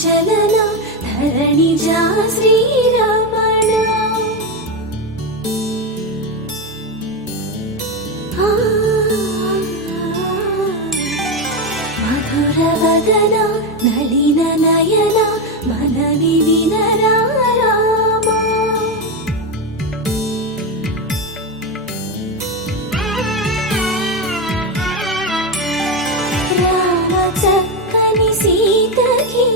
చలన ధరణిజా శ్రీరమణ మధుర వదన నళిన నయన మనవి వినరా రామా రామ చక్కని సీతకి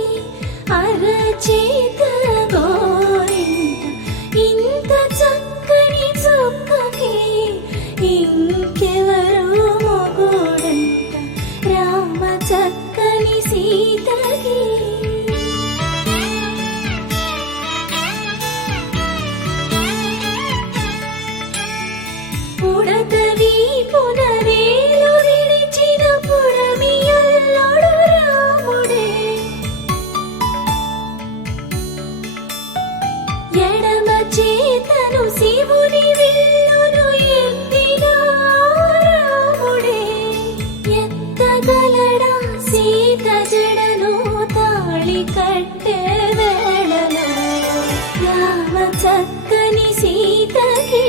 అరచేత గోరింట ఇంత చక్కని చుక్కకి ఇంకెవరు మొగుడంట రామ చక్కని సీతకి పుడతవి పునవేలు విడిచిన పుడమియల్లుడు రాముడే ఎడమ చేతను శివుని విల్లును ఎత్తిన రాముడే ఎత్తగలడా సీత జడను తాళి కట్టే వేళలో రామ చక్కని సీతకి